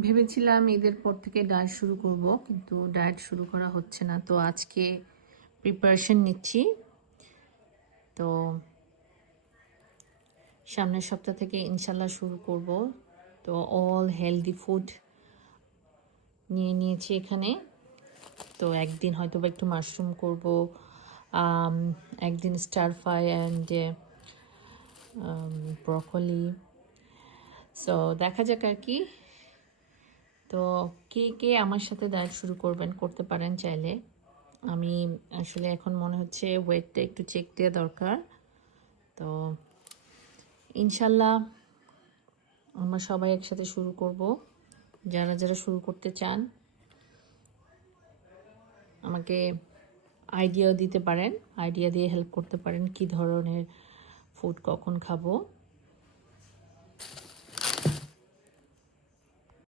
ভেবেছিলাম ঈদের পর থেকে ডায়েট শুরু করব, কিন্তু ডায়েট শুরু করা হচ্ছে না। তো আজকে প্রিপারেশন নিচ্ছি। তো সামনের সপ্তাহ থেকে ইনশাল্লাহ শুরু করব। তো অল হেলদি ফুড নিয়ে নিয়েছি এখানে। তো একদিন হয়তো বা একটু মাশরুম করব, একদিন star fry and broccoli. So দেখা যাক আর কি। তো কে কে আমার সাথে ডায়েট শুরু করবেন, করতে পারেন চাইলে। আমি আসলে এখন মনে হচ্ছে ওয়েটটা একটু চেক দেওয়া দরকার। তো ইনশাল্লাহ আমরা সবাই একসাথে শুরু করব। যারা যারা শুরু করতে চান আমাকে আইডিয়া দিতে পারেন, আইডিয়া দিয়ে হেল্প করতে পারেন কি ধরনের ফুড কখন খাবো।